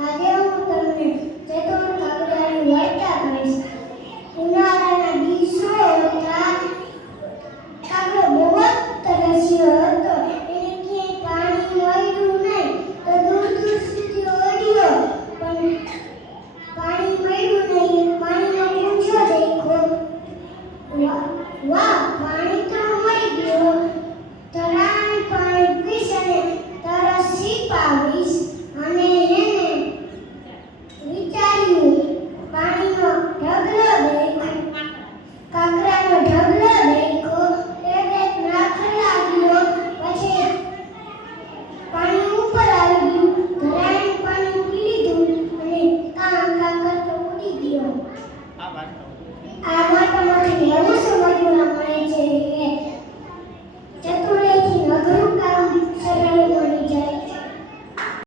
આજે હું તમને ચેતવણ કાગડાની વાર્તા કહીશ. back now.